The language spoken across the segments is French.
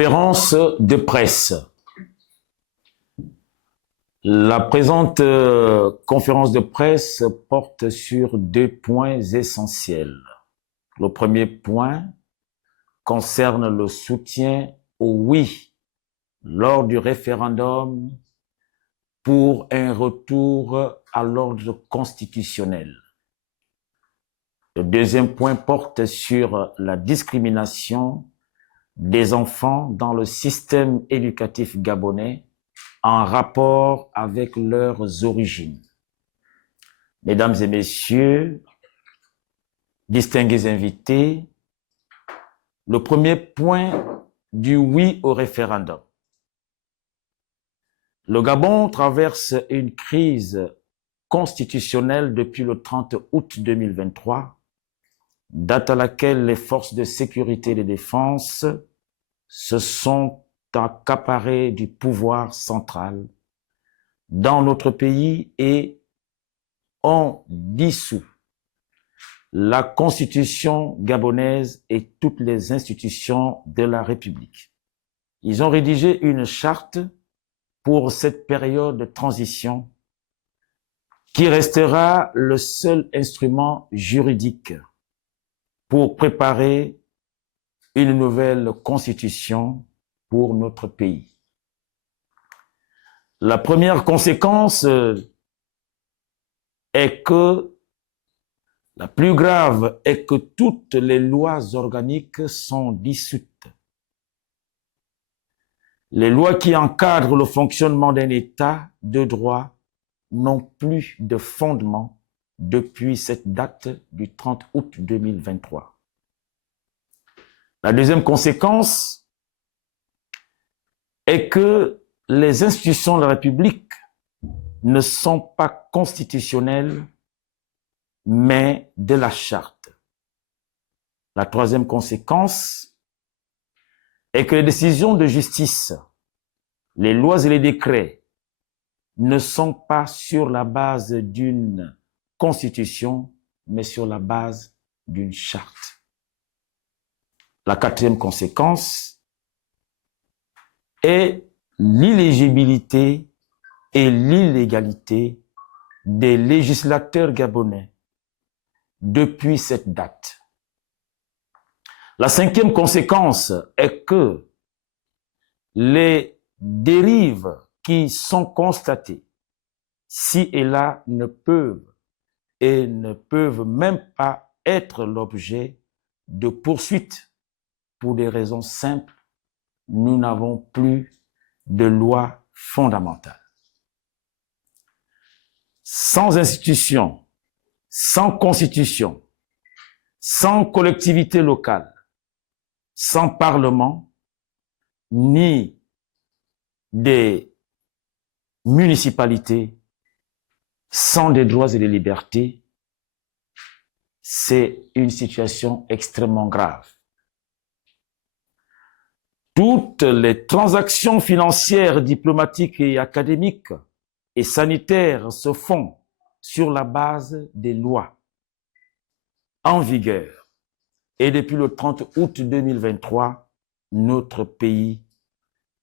Conférence de presse. La présente conférence de presse porte sur deux points essentiels. Le premier point concerne le soutien au oui lors du référendum pour un retour à l'ordre constitutionnel. Le deuxième point porte sur la discrimination des enfants dans le système éducatif gabonais en rapport avec leurs origines. Mesdames et messieurs, distingués invités, le premier point du oui au référendum. Le Gabon traverse une crise constitutionnelle depuis le 30 août 2023, date à laquelle les forces de sécurité et de défense se sont accaparées du pouvoir central dans notre pays et ont dissous la constitution gabonaise et toutes les institutions de la République. Ils ont rédigé une charte pour cette période de transition qui restera le seul instrument juridique pour préparer une nouvelle constitution pour notre pays. La première conséquence est que, la plus grave est que toutes les lois organiques sont dissoutes. Les lois qui encadrent le fonctionnement d'un État de droit n'ont plus de fondement depuis cette date du 30 août 2023. La deuxième conséquence est que les institutions de la République ne sont pas constitutionnelles, mais de la charte. La troisième conséquence est que les décisions de justice, les lois et les décrets ne sont pas sur la base d'une constitution, mais sur la base d'une charte. La quatrième conséquence est l'illégibilité et l'illégalité des législateurs gabonais depuis cette date. La cinquième conséquence est que les dérives qui sont constatées ci et là ne peuvent même pas être l'objet de poursuites pour des raisons simples. Nous n'avons plus de loi fondamentale. Sans institution, sans constitution, sans collectivité locale, sans parlement, ni des municipalités, sans des droits et des libertés, c'est une situation extrêmement grave. Toutes les transactions financières, diplomatiques et académiques et sanitaires se font sur la base des lois en vigueur. Et depuis le 30 août 2023, notre pays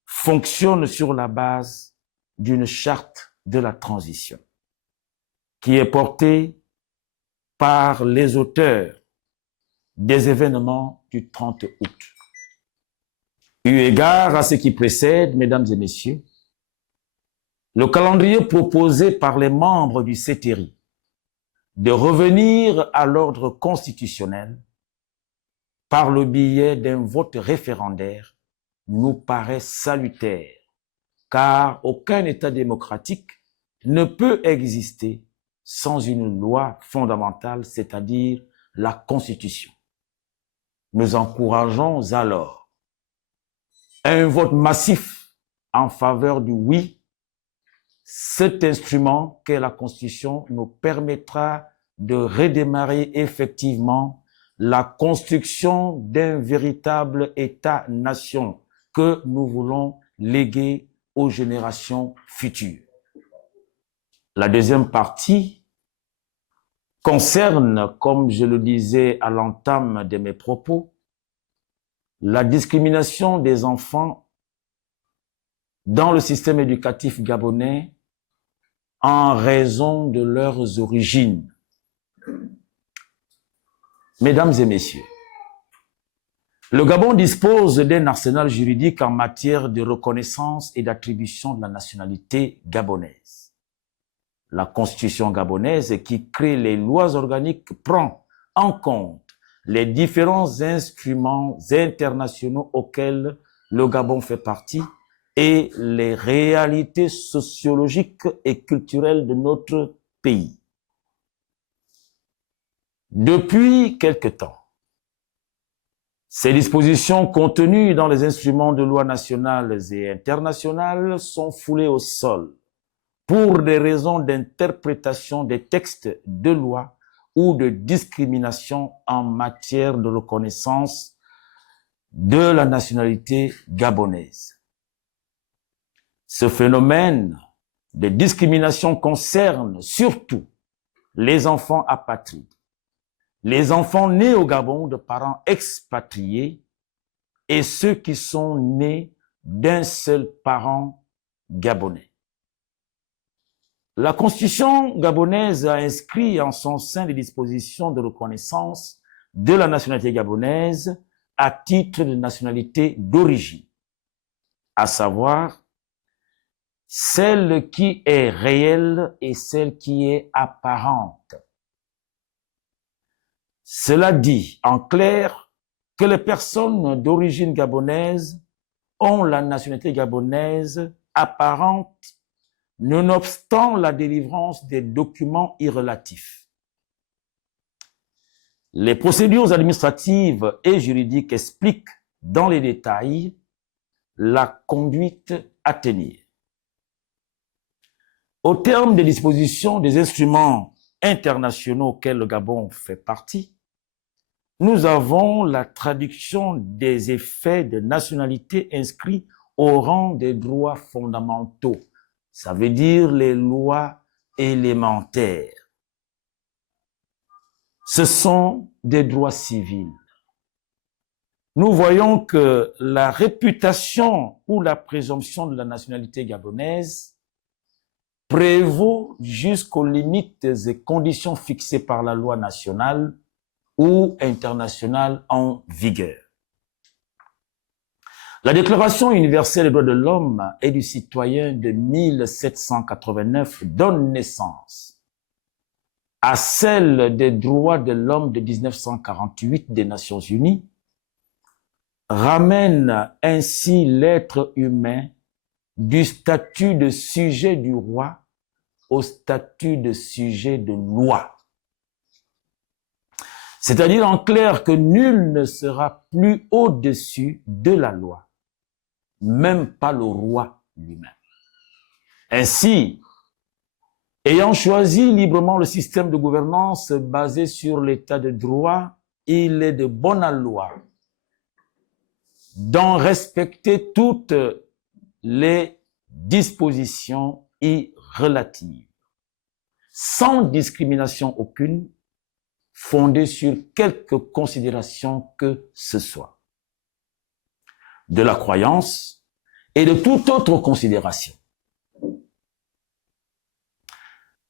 fonctionne sur la base d'une charte de la transition qui est portée par les auteurs des événements du 30 août. Eu égard à ce qui précède, mesdames et messieurs, le calendrier proposé par les membres du CETERI de revenir à l'ordre constitutionnel par le biais d'un vote référendaire nous paraît salutaire, car aucun État démocratique ne peut exister sans une loi fondamentale, c'est-à-dire la Constitution. Nous encourageons alors un vote massif en faveur du oui. Cet instrument qu'est la Constitution nous permettra de redémarrer effectivement la construction d'un véritable État-nation que nous voulons léguer aux générations futures. La deuxième partie concerne, comme je le disais à l'entame de mes propos, la discrimination des enfants dans le système éducatif gabonais en raison de leurs origines. Mesdames et messieurs, le Gabon dispose d'un arsenal juridique en matière de reconnaissance et d'attribution de la nationalité gabonaise. La Constitution gabonaise, qui crée les lois organiques, prend en compte les différents instruments internationaux auxquels le Gabon fait partie et les réalités sociologiques et culturelles de notre pays. Depuis quelque temps, ces dispositions contenues dans les instruments de loi nationales et internationales sont foulées au sol pour des raisons d'interprétation des textes de loi ou de discrimination en matière de reconnaissance de la nationalité gabonaise. Ce phénomène de discrimination concerne surtout les enfants apatrides, les enfants nés au Gabon de parents expatriés et ceux qui sont nés d'un seul parent gabonais. La Constitution gabonaise a inscrit en son sein des dispositions de reconnaissance de la nationalité gabonaise à titre de nationalité d'origine, à savoir celle qui est réelle et celle qui est apparente. Cela dit en clair que les personnes d'origine gabonaise ont la nationalité gabonaise apparente nonobstant la délivrance des documents irrelatifs. Les procédures administratives et juridiques expliquent dans les détails la conduite à tenir. Au terme des dispositions des instruments internationaux auxquels le Gabon fait partie, nous avons la traduction des effets de nationalité inscrits au rang des droits fondamentaux. Ça veut dire les lois élémentaires. Ce sont des droits civils. Nous voyons que la réputation ou la présomption de la nationalité gabonaise prévaut jusqu'aux limites et conditions fixées par la loi nationale ou internationale en vigueur. La Déclaration universelle des droits de l'homme et du citoyen de 1789 donne naissance à celle des droits de l'homme de 1948 des Nations Unies, ramène ainsi l'être humain du statut de sujet du roi au statut de sujet de loi. C'est-à-dire en clair que nul ne sera plus au-dessus de la loi, même pas le roi lui-même. Ainsi, ayant choisi librement le système de gouvernance basé sur l'état de droit, il est de bonne loi d'en respecter toutes les dispositions y relatives, sans discrimination aucune, fondée sur quelque considération que ce soit, de la croyance et de toute autre considération.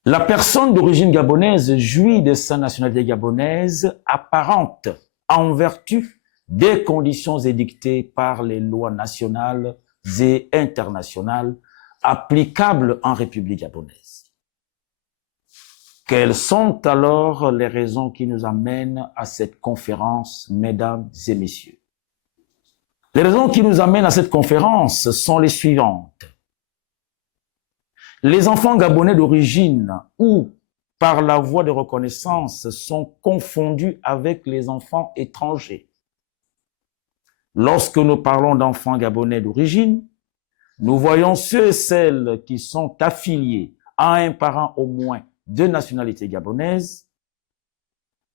La personne d'origine gabonaise jouit de sa nationalité gabonaise apparente en vertu des conditions édictées par les lois nationales et internationales applicables en République gabonaise. Quelles sont alors les raisons qui nous amènent à cette conférence, mesdames et messieurs? Les raisons qui nous amènent à cette conférence sont les suivantes. Les enfants gabonais d'origine ou par la voie de reconnaissance sont confondus avec les enfants étrangers. Lorsque nous parlons d'enfants gabonais d'origine, nous voyons ceux et celles qui sont affiliés à un parent au moins de nationalité gabonaise.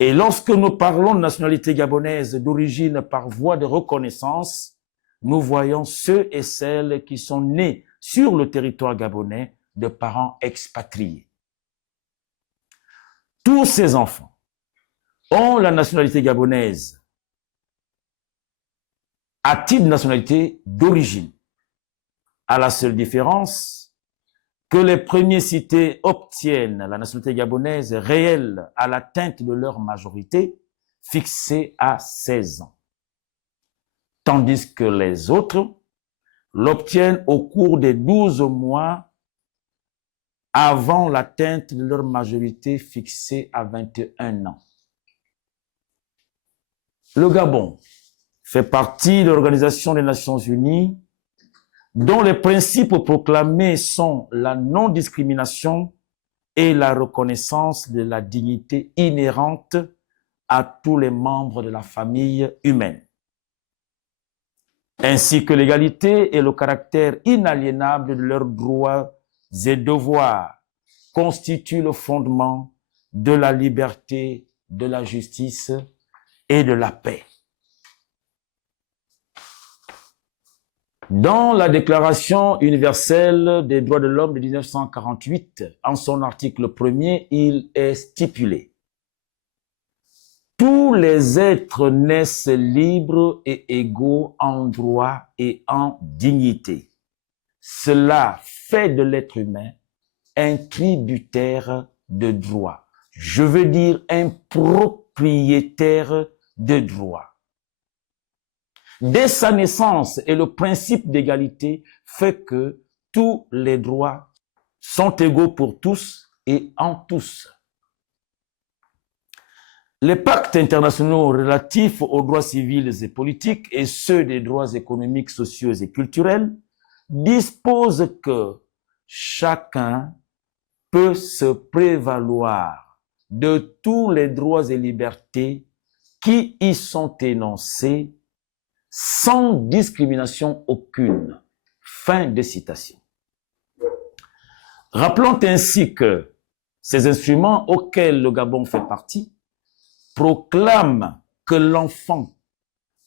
Et lorsque nous parlons de nationalité gabonaise d'origine par voie de reconnaissance, nous voyons ceux et celles qui sont nés sur le territoire gabonais de parents expatriés. Tous ces enfants ont la nationalité gabonaise à titre de nationalité d'origine, à la seule différence que les premiers cités obtiennent la nationalité gabonaise réelle à l'atteinte de leur majorité, fixée à 16 ans, tandis que les autres l'obtiennent au cours des 12 mois avant l'atteinte de leur majorité fixée à 21 ans. Le Gabon fait partie de l'Organisation des Nations Unies, dont les principes proclamés sont la non-discrimination et la reconnaissance de la dignité inhérente à tous les membres de la famille humaine, ainsi que l'égalité et le caractère inaliénable de leurs droits et devoirs constituent le fondement de la liberté, de la justice et de la paix. Dans la Déclaration universelle des droits de l'homme de 1948, en son article 1er, il est stipulé: tous les êtres naissent libres et égaux en droit et en dignité. Cela fait de l'être humain un tributaire de droit. Je veux dire un propriétaire de droit. Dès sa naissance, et le principe d'égalité fait que tous les droits sont égaux pour tous et en tous. Les pactes internationaux relatifs aux droits civils et politiques et ceux des droits économiques, sociaux et culturels disposent que chacun peut se prévaloir de tous les droits et libertés qui y sont énoncés sans discrimination aucune. Fin de citation. Rappelons ainsi que ces instruments auxquels le Gabon fait partie proclament que l'enfant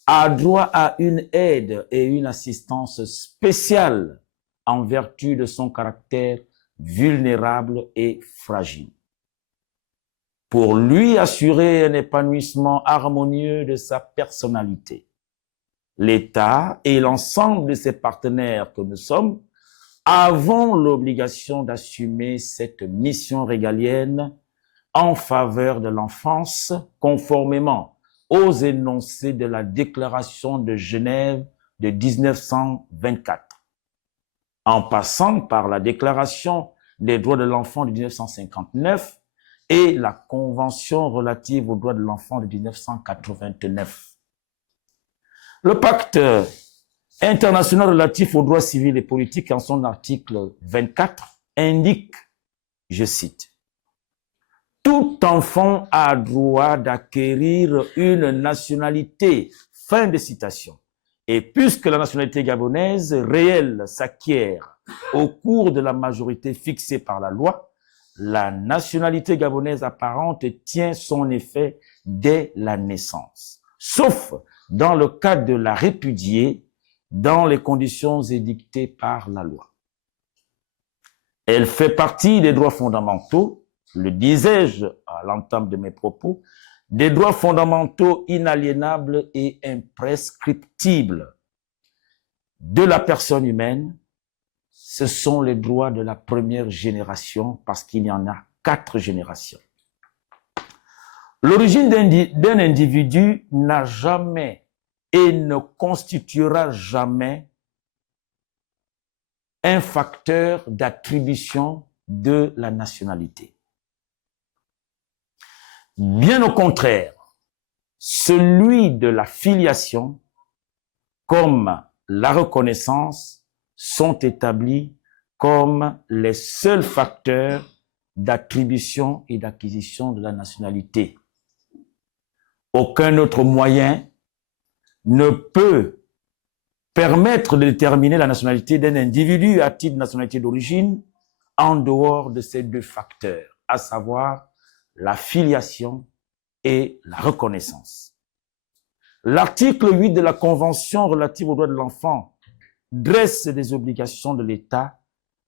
a droit à une aide et une assistance spéciale en vertu de son caractère vulnérable et fragile, pour lui assurer un épanouissement harmonieux de sa personnalité. L'État et l'ensemble de ses partenaires que nous sommes avons l'obligation d'assumer cette mission régalienne en faveur de l'enfance, conformément aux énoncés de la Déclaration de Genève de 1924, en passant par la Déclaration des droits de l'enfant de 1959 et la Convention relative aux droits de l'enfant de 1989. Le pacte international relatif aux droits civils et politiques, en son article 24, indique, je cite, « Tout enfant a droit d'acquérir une nationalité », fin de citation. Et puisque la nationalité gabonaise réelle s'acquiert au cours de la majorité fixée par la loi, la nationalité gabonaise apparente tient son effet dès la naissance, sauf dans le cas de la répudier dans les conditions édictées par la loi. Elle fait partie des droits fondamentaux, le disais-je à l'entame de mes propos, des droits fondamentaux inaliénables et imprescriptibles de la personne humaine. Ce sont les droits de la première génération, parce qu'il y en a 4 générations. L'origine d'un individu n'a jamais et ne constituera jamais un facteur d'attribution de la nationalité. Bien au contraire, celui de la filiation comme la reconnaissance sont établis comme les seuls facteurs d'attribution et d'acquisition de la nationalité. Aucun autre moyen ne peut permettre de déterminer la nationalité d'un individu à titre de nationalité d'origine en dehors de ces 2 facteurs, à savoir la filiation et la reconnaissance. L'article 8 de la Convention relative aux droits de l'enfant dresse des obligations de l'État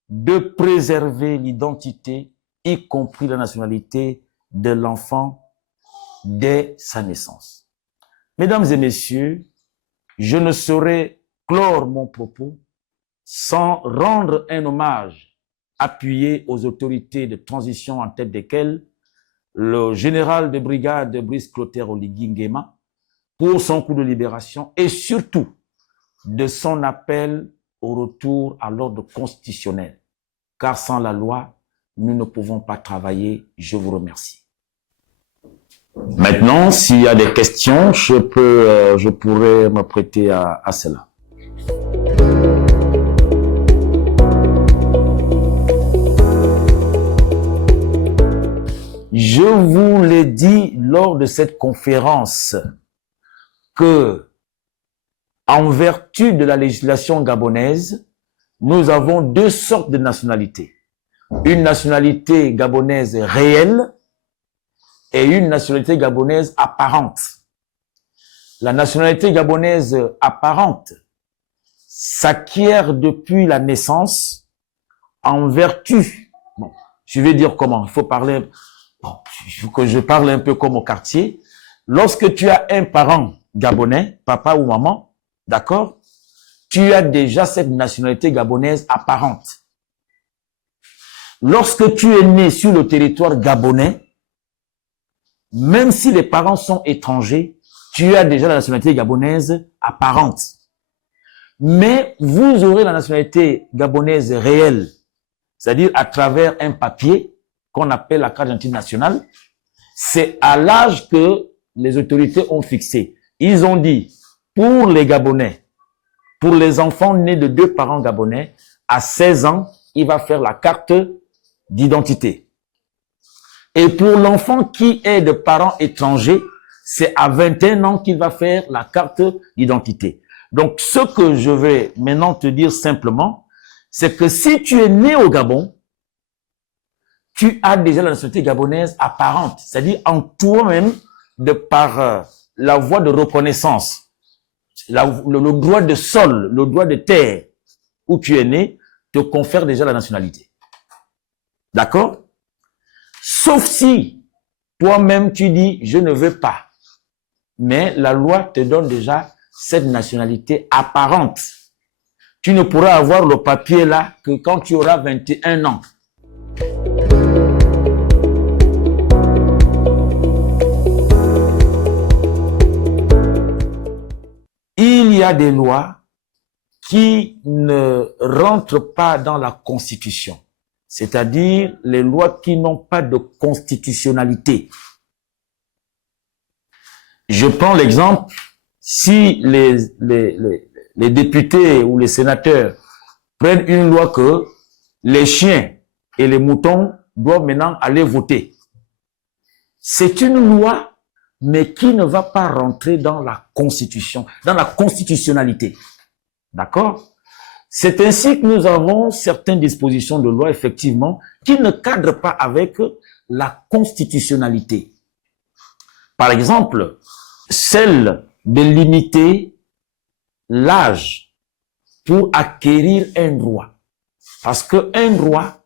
de préserver l'identité, y compris la nationalité de l'enfant dès sa naissance. Mesdames et messieurs, je ne saurais clore mon propos sans rendre un hommage appuyé aux autorités de transition en tête desquelles le général de brigade Brice Clotaire Oligui Nguema pour son coup de libération et surtout de son appel au retour à l'ordre constitutionnel. Car sans la loi, nous ne pouvons pas travailler. Je vous remercie. Maintenant, s'il y a des questions, je pourrais me prêter à cela. Je vous l'ai dit lors de cette conférence que, en vertu de la législation gabonaise, nous avons deux sortes de nationalités. Une nationalité gabonaise réelle et une nationalité gabonaise apparente. La nationalité gabonaise apparente s'acquiert depuis la naissance en vertu. Bon, je vais dire comment. Il faut parler. Bon, il faut que je parle un peu comme au quartier. Lorsque tu as un parent gabonais, papa ou maman, d'accord, tu as déjà cette nationalité gabonaise apparente. Lorsque tu es né sur le territoire gabonais, même si les parents sont étrangers, tu as déjà la nationalité gabonaise apparente. Mais vous aurez la nationalité gabonaise réelle, c'est-à-dire à travers un papier qu'on appelle la carte d'identité nationale. C'est à l'âge que les autorités ont fixé. Ils ont dit, pour les Gabonais, pour les enfants nés de deux parents gabonais, à 16 ans, il va faire la carte d'identité. Et pour l'enfant qui est de parents étrangers, c'est à 21 ans qu'il va faire la carte d'identité. Donc, ce que je vais maintenant te dire simplement, c'est que si tu es né au Gabon, tu as déjà la nationalité gabonaise apparente, c'est-à-dire en toi-même, de par la voie de reconnaissance, le droit de sol, le droit de terre où tu es né, te confère déjà la nationalité. D'accord? Sauf si toi-même tu dis, je ne veux pas. Mais la loi te donne déjà cette nationalité apparente. Tu ne pourras avoir le papier là que quand tu auras 21 ans. Il y a des lois qui ne rentrent pas dans la Constitution, c'est-à-dire les lois qui n'ont pas de constitutionnalité. Je prends l'exemple, si les députés ou les sénateurs prennent une loi que les chiens et les moutons doivent maintenant aller voter. C'est une loi, mais qui ne va pas rentrer dans la Constitution, dans la constitutionnalité. D'accord? C'est ainsi que nous avons certaines dispositions de loi, effectivement, qui ne cadrent pas avec la constitutionnalité. Par exemple, celle de limiter l'âge pour acquérir un droit. Parce qu'un droit,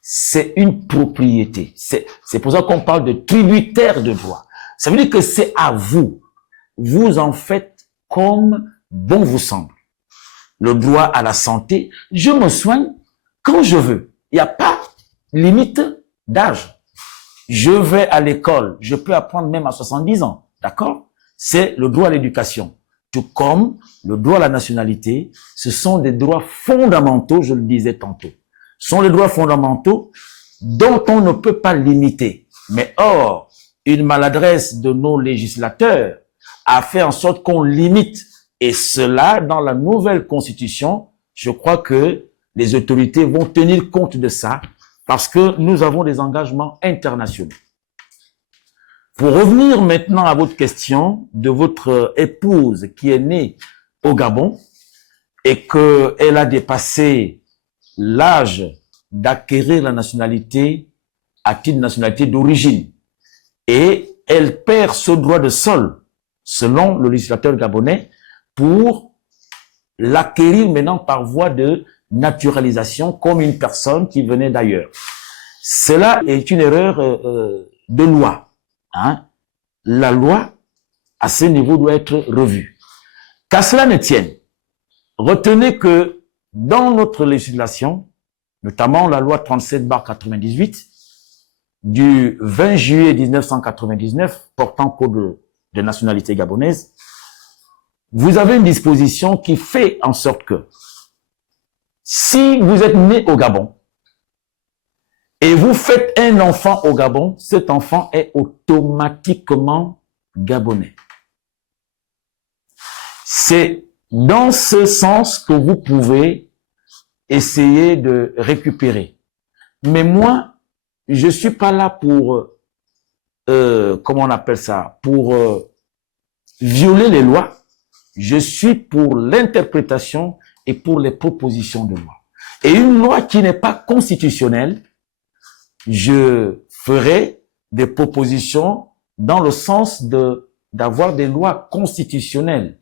c'est une propriété. C'est pour ça qu'on parle de tributaire de droit. Ça veut dire que c'est à vous. Vous en faites comme bon vous semble. Le droit à la santé, je me soigne quand je veux. Il n'y a pas limite d'âge. Je vais à l'école, je peux apprendre même à 70 ans. D'accord? C'est le droit à l'éducation. Tout comme le droit à la nationalité, ce sont des droits fondamentaux, je le disais tantôt. Ce sont les droits fondamentaux dont on ne peut pas limiter. Mais or, une maladresse de nos législateurs a fait en sorte qu'on limite. Et cela, dans la nouvelle constitution, je crois que les autorités vont tenir compte de ça parce que nous avons des engagements internationaux. Pour revenir maintenant à votre question de votre épouse qui est née au Gabon et qu'elle a dépassé l'âge d'acquérir la nationalité à titre de nationalité d'origine. Et elle perd ce droit de sol, selon le législateur gabonais, pour l'acquérir maintenant par voie de naturalisation comme une personne qui venait d'ailleurs. Cela est une erreur de loi. Hein? La loi, à ce niveau, doit être revue. Qu'à cela ne tienne, retenez que dans notre législation, notamment la loi 37/98 du 20 juillet 1999 portant code de nationalité gabonaise, vous avez une disposition qui fait en sorte que si vous êtes né au Gabon et vous faites un enfant au Gabon, cet enfant est automatiquement gabonais. C'est dans ce sens que vous pouvez essayer de récupérer. Mais moi, je suis pas là pour, comment on appelle ça, pour violer les lois. Je suis pour l'interprétation et pour les propositions de loi. Et une loi qui n'est pas constitutionnelle, je ferai des propositions dans le sens d'avoir des lois constitutionnelles.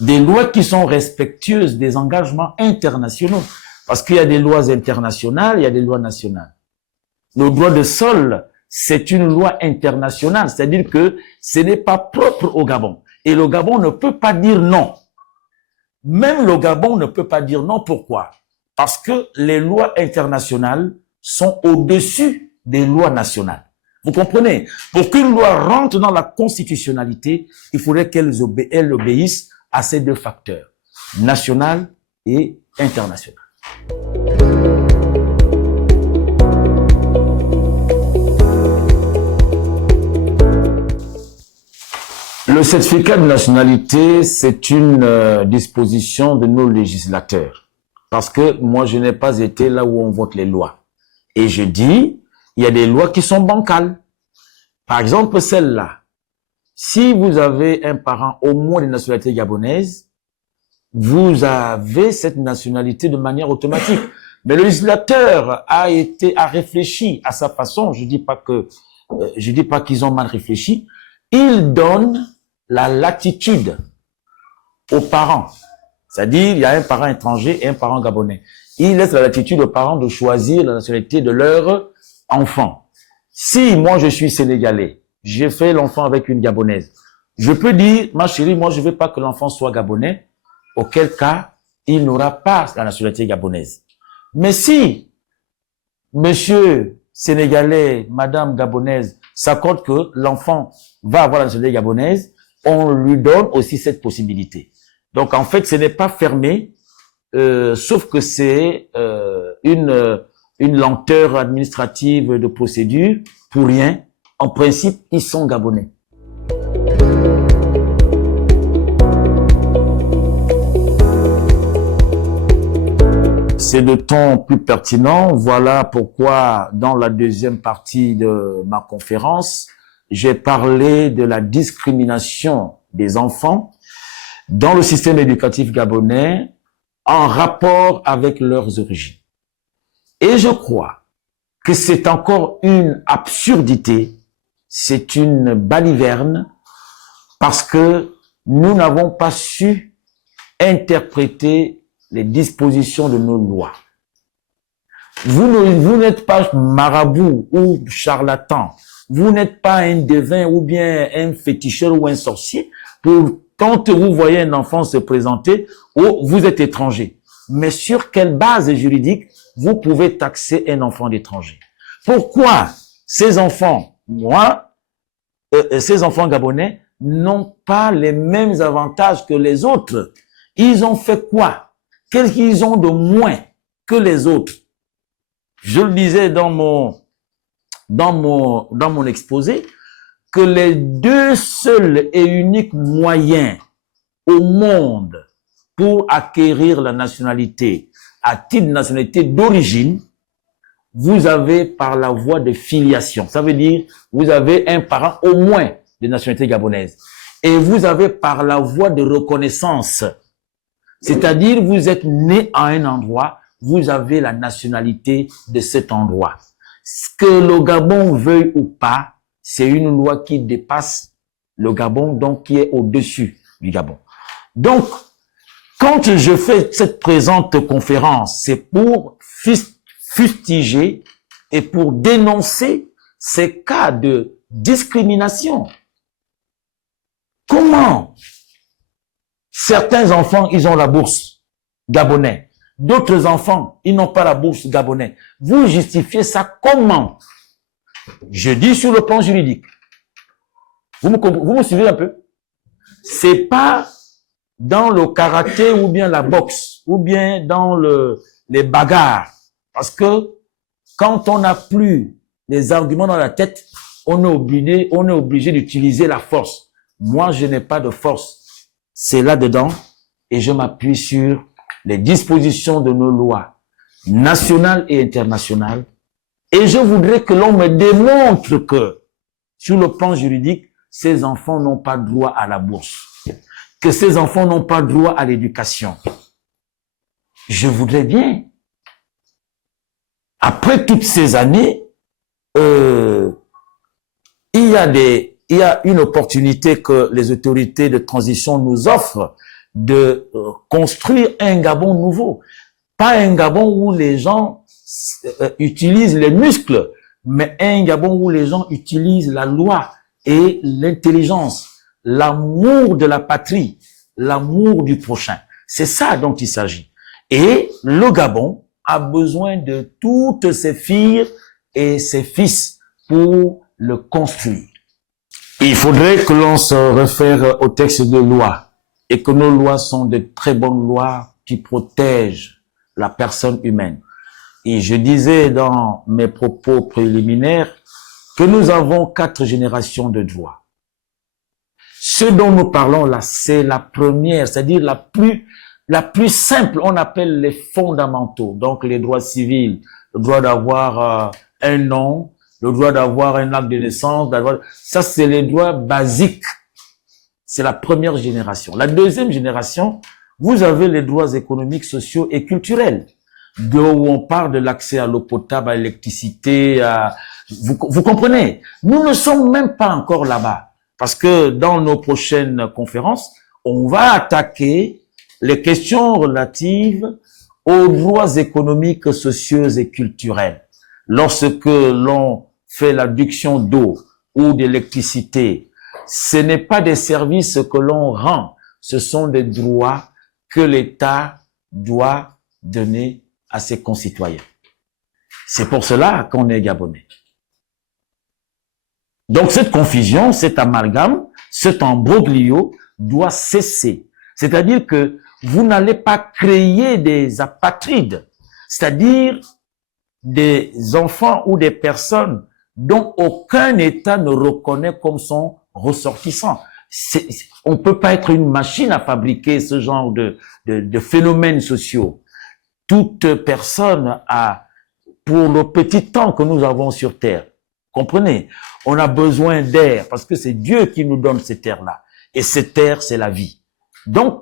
Des lois qui sont respectueuses des engagements internationaux. Parce qu'il y a des lois internationales, il y a des lois nationales. Le droit de sol, c'est une loi internationale. C'est-à-dire que ce n'est pas propre au Gabon. Et le Gabon ne peut pas dire non. Même le Gabon ne peut pas dire non. Pourquoi? Parce que les lois internationales sont au-dessus des lois nationales. Vous comprenez? Pour qu'une loi rentre dans la constitutionnalité, il faudrait qu'elle obéisse à ces deux facteurs, national et international. Le certificat de nationalité, c'est une disposition de nos législateurs. Parce que moi, je n'ai pas été là où on vote les lois. Et je dis, il y a des lois qui sont bancales. Par exemple, celle-là. Si vous avez un parent au moins de nationalité gabonaise, vous avez cette nationalité de manière automatique. Mais le législateur a réfléchi à sa façon. Je dis pas qu'ils ont mal réfléchi. Il donne la latitude aux parents. C'est-à-dire, il y a un parent étranger et un parent gabonais. Il laisse la latitude aux parents de choisir la nationalité de leur enfant. Si moi je suis sénégalais, j'ai fait l'enfant avec une gabonaise, je peux dire, ma chérie, moi je veux pas que l'enfant soit gabonais, auquel cas, il n'aura pas la nationalité gabonaise. Mais si monsieur sénégalais, madame gabonaise s'accorde que l'enfant va avoir la nationalité gabonaise, on lui donne aussi cette possibilité. Donc en fait, ce n'est pas fermé, sauf que c'est une lenteur administrative de procédure pour rien. En principe, ils sont gabonais. C'est de ton plus pertinent. Voilà pourquoi, dans la deuxième partie de ma conférence, j'ai parlé de la discrimination des enfants dans le système éducatif gabonais en rapport avec leurs origines. Et je crois que c'est encore une absurdité, c'est une baliverne, parce que nous n'avons pas su interpréter les dispositions de nos lois. Vous n'êtes pas marabout ou charlatan, vous n'êtes pas un devin ou bien un féticheur ou un sorcier pour, quand vous voyez un enfant se présenter, oh, vous êtes étranger. Mais sur quelle base juridique vous pouvez taxer un enfant d'étranger? Pourquoi ces enfants, ces enfants gabonais n'ont pas les mêmes avantages que les autres? Ils ont fait quoi? Qu'est-ce qu'ils ont de moins que les autres? Je le disais dans mon exposé, que les deux seuls et uniques moyens au monde pour acquérir la nationalité à titre de nationalité d'origine, vous avez par la voie de filiation. Ça veut dire, vous avez un parent au moins de nationalité gabonaise. Et vous avez par la voie de reconnaissance. C'est-à-dire, vous êtes né à un endroit, vous avez la nationalité de cet endroit. Ce que le Gabon veuille ou pas, c'est une loi qui dépasse le Gabon, donc qui est au-dessus du Gabon. Donc, quand je fais cette présente conférence, c'est pour fustiger et pour dénoncer ces cas de discrimination. Comment Certains enfants, ils ont la bourse gabonais. D'autres enfants, ils n'ont pas la bourse gabonais. Vous justifiez ça comment? Je dis sur le plan juridique. Vous me suivez un peu? C'est pas dans le karaté ou bien la boxe ou bien dans les bagarres. Parce que quand on n'a plus les arguments dans la tête, on est obligé d'utiliser la force. Moi, je n'ai pas de force. C'est là-dedans et je m'appuie sur les dispositions de nos lois nationales et internationales. Et je voudrais que l'on me démontre que, sur le plan juridique, ces enfants n'ont pas droit à la bourse, que ces enfants n'ont pas droit à l'éducation. Je voudrais bien, après toutes ces années, il y a une opportunité que les autorités de transition nous offrent de construire un Gabon nouveau. Pas un Gabon où les gens utilisent les muscles, mais un Gabon où les gens utilisent la loi et l'intelligence, l'amour de la patrie, l'amour du prochain. C'est ça dont il s'agit. Et le Gabon a besoin de toutes ses filles et ses fils pour le construire. Il faudrait que l'on se réfère au texte de loi et que nos lois sont de très bonnes lois qui protègent la personne humaine. Et je disais dans mes propos préliminaires que nous avons 4 générations de droits. Ce dont nous parlons là, c'est la première, c'est-à-dire la plus simple, on appelle les fondamentaux. Donc les droits civils, le droit d'avoir un nom, le droit d'avoir un acte de naissance, ça c'est les droits basiques. C'est la première génération. La deuxième génération, vous avez les droits économiques, sociaux et culturels, où on parle de l'accès à l'eau potable, à l'électricité, vous comprenez? Nous ne sommes même pas encore là-bas, parce que dans nos prochaines conférences, on va attaquer les questions relatives aux droits économiques, sociaux et culturels. Lorsque l'on fait l'adduction d'eau ou d'électricité, ce n'est pas des services que l'on rend, ce sont des droits que l'État doit donner à ses concitoyens. C'est pour cela qu'on est Gabonais. Donc cette confusion, cet amalgame, cet embroglio doit cesser. C'est-à-dire que vous n'allez pas créer des apatrides, c'est-à-dire des enfants ou des personnes dont aucun État ne reconnaît comme son ressortissant. On ne peut pas être une machine à fabriquer ce genre de phénomènes sociaux. Toute personne a, pour le petit temps que nous avons sur Terre, comprenez, on a besoin d'air parce que c'est Dieu qui nous donne cette air-là. Et cette air, c'est la vie. Donc,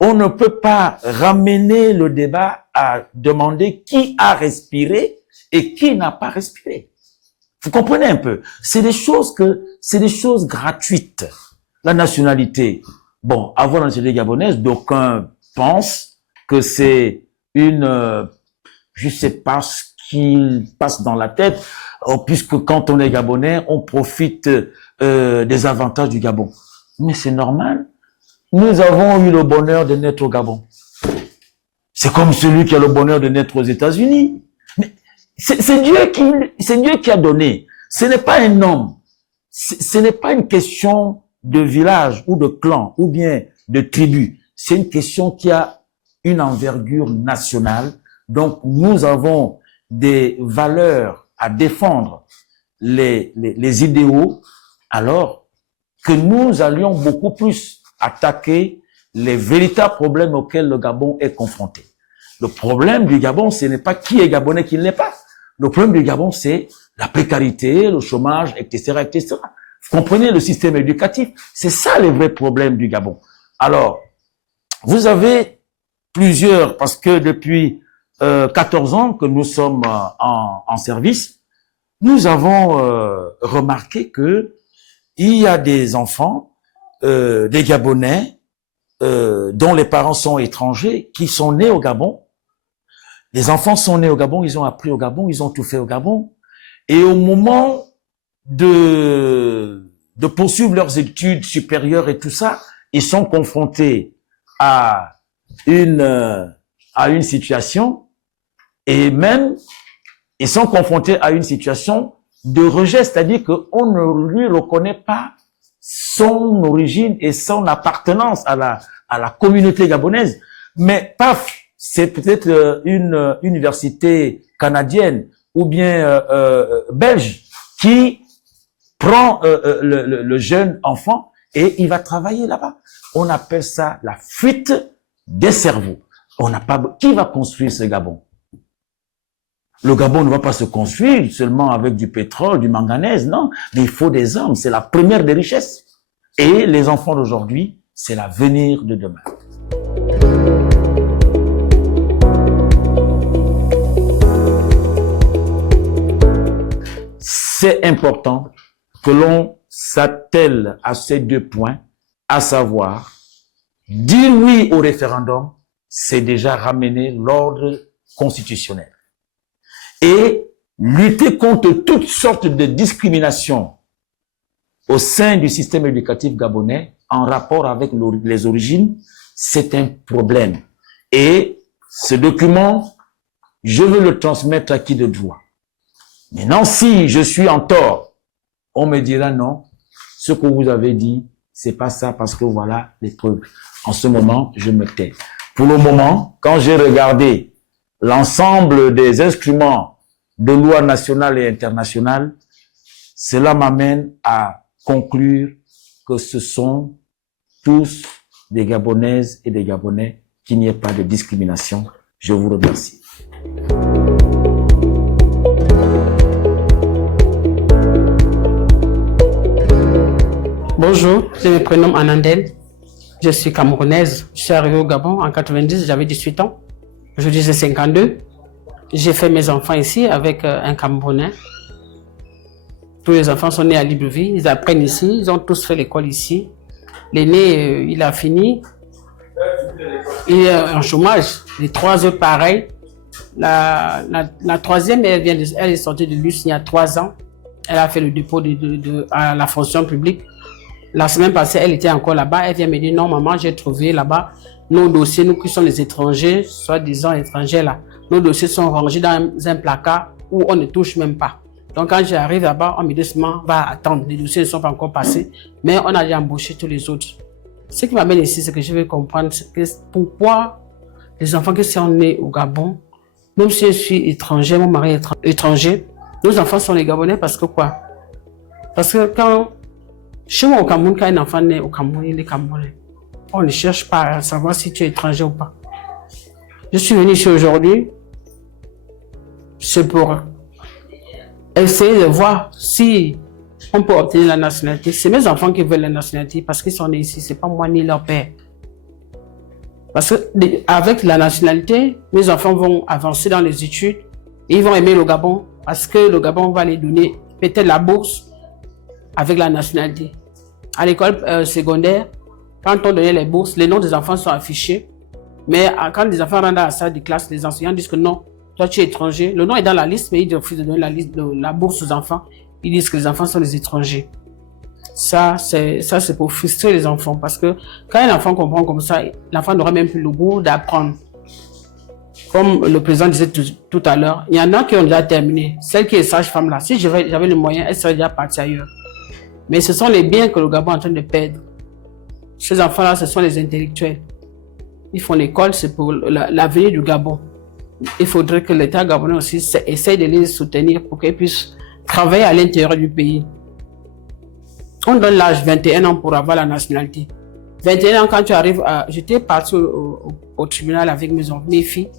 on ne peut pas ramener le débat à demander qui a respiré et qui n'a pas respiré. Vous comprenez un peu? C'est des choses gratuites. La nationalité. Bon, avoir la nationalité gabonaise, d'aucuns pensent que c'est je sais pas ce qui passe dans la tête, puisque quand on est gabonais, on profite des avantages du Gabon. Mais c'est normal. Nous avons eu le bonheur de naître au Gabon. C'est comme celui qui a le bonheur de naître aux États-Unis. C'est Dieu qui a donné. Ce n'est pas un homme. Ce n'est pas une question de village ou de clan ou bien de tribu. C'est une question qui a une envergure nationale. Donc, nous avons des valeurs à défendre, les idéaux, alors que nous allions beaucoup plus attaquer les véritables problèmes auxquels le Gabon est confronté. Le problème du Gabon, ce n'est pas qui est Gabonais, qui ne l'est pas. Le problème du Gabon, c'est la précarité, le chômage, etc., etc. Vous comprenez le système éducatif? C'est ça les vrais problèmes du Gabon. Alors, vous avez plusieurs, parce que depuis 14 ans que nous sommes en service, nous avons remarqué que il y a des enfants, des Gabonais, dont les parents sont étrangers, qui sont nés au Gabon. Les enfants sont nés au Gabon, ils ont appris au Gabon, ils ont tout fait au Gabon. Et au moment de poursuivre leurs études supérieures et tout ça, ils sont confrontés à une situation et même ils sont confrontés à une situation de rejet, c'est-à-dire qu'on ne lui reconnaît pas son origine et son appartenance à la communauté gabonaise. Mais paf, c'est peut-être une université canadienne ou bien belge qui prend le jeune enfant et il va travailler là-bas. On appelle ça la fuite des cerveaux. On n'a pas. Qui va construire ce Gabon? Le Gabon ne va pas se construire seulement avec du pétrole, du manganèse, non. Mais il faut des hommes. C'est la première des richesses. Et les enfants d'aujourd'hui, c'est l'avenir de demain. C'est important que l'on s'attelle à ces deux points, à savoir, dire oui au référendum, c'est déjà ramener l'ordre constitutionnel. Et lutter contre toutes sortes de discriminations au sein du système éducatif gabonais en rapport avec les origines, c'est un problème. Et ce document, je veux le transmettre à qui de droit. Maintenant, si je suis en tort, on me dira non, ce que vous avez dit, c'est pas ça parce que voilà les preuves. En ce moment, je me tais. Pour le moment, quand j'ai regardé l'ensemble des instruments de loi nationale et internationale, cela m'amène à conclure que ce sont tous des Gabonaises et des Gabonais, qu'il n'y ait pas de discrimination. Je vous remercie. Bonjour, je me prénomme Anandel. Je suis camerounaise. Je suis arrivée au Gabon en 90, j'avais 18 ans. Aujourd'hui, j'ai 52. J'ai fait mes enfants ici avec un Camerounais. Tous les enfants sont nés à Libreville, ils apprennent ici, ils ont tous fait l'école ici. L'aîné, il a fini. Il est en chômage. Les trois autres, pareil. La troisième, elle est sortie de l'US il y a 3 ans. Elle a fait le dépôt à la fonction publique. La semaine passée, elle était encore là-bas. Elle vient me dire, non, maman, j'ai trouvé là-bas nos dossiers, nous qui sommes les étrangers, soi-disant étrangers là. Nos dossiers sont rangés dans un placard où on ne touche même pas. Donc, quand j'arrive là-bas, on me dit seulement, va attendre. Les dossiers ne sont pas encore passés, mais on a déjà embauché tous les autres. Ce qui m'amène ici, c'est que je veux comprendre pourquoi les enfants qui sont nés au Gabon, même si je suis étranger, mon mari est étranger, nos enfants sont les Gabonais parce que quoi? Parce que chez moi au Cameroun, quand un enfant naît au Cameroun, il est Camerounais. On ne cherche pas à savoir si tu es étranger ou pas. Je suis venu ici aujourd'hui, c'est pour essayer de voir si on peut obtenir la nationalité. C'est mes enfants qui veulent la nationalité parce qu'ils sont nés ici, c'est pas moi ni leur père. Parce que avec la nationalité, mes enfants vont avancer dans les études et ils vont aimer le Gabon parce que le Gabon va les donner peut-être la bourse avec la nationalité. À l'école secondaire, quand on donnait les bourses, les noms des enfants sont affichés. Mais quand les enfants rentrent dans la salle de classe, les enseignants disent que non, toi tu es étranger. Le nom est dans la liste, mais ils refusent de donner la liste de la bourse aux enfants. Ils disent que les enfants sont des étrangers. Ça, c'est pour frustrer les enfants. Parce que quand un enfant comprend comme ça, l'enfant n'aura même plus le goût d'apprendre. Comme le président disait tout à l'heure, il y en a qui ont déjà terminé. Celle qui est sage-femme là, si j'avais le moyen, elle serait déjà partie ailleurs. Mais ce sont les biens que le Gabon est en train de perdre. Ces enfants-là, ce sont les intellectuels. Ils font l'école, c'est pour l'avenir du Gabon. Il faudrait que l'État gabonais aussi essaye de les soutenir pour qu'ils puissent travailler à l'intérieur du pays. On donne l'âge 21 ans pour avoir la nationalité. 21 ans, quand tu arrives à... J'étais parti au tribunal avec mes filles.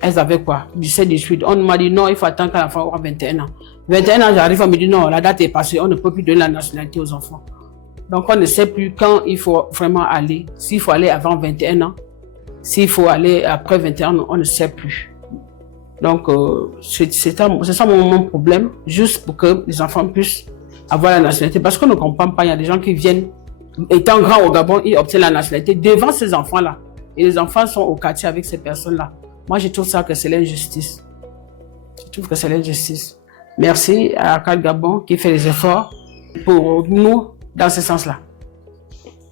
Elles avaient quoi? 17, 18. On m'a dit non, il faut attendre quand l'enfant aura 21 ans. 21 ans, j'arrive, on me dit non, la date est passée, on ne peut plus donner la nationalité aux enfants. Donc on ne sait plus quand il faut vraiment aller. S'il faut aller avant 21 ans, s'il faut aller après 21 ans, on ne sait plus. Donc c'est ça mon problème, juste pour que les enfants puissent avoir la nationalité. Parce qu'on ne comprend pas, il y a des gens qui viennent, étant grands au Gabon, ils obtiennent la nationalité devant ces enfants-là. Et les enfants sont au quartier avec ces personnes-là. Moi, je trouve ça que c'est l'injustice. Je trouve que c'est l'injustice. Merci à Akal Gabon qui fait les efforts pour nous dans ce sens-là.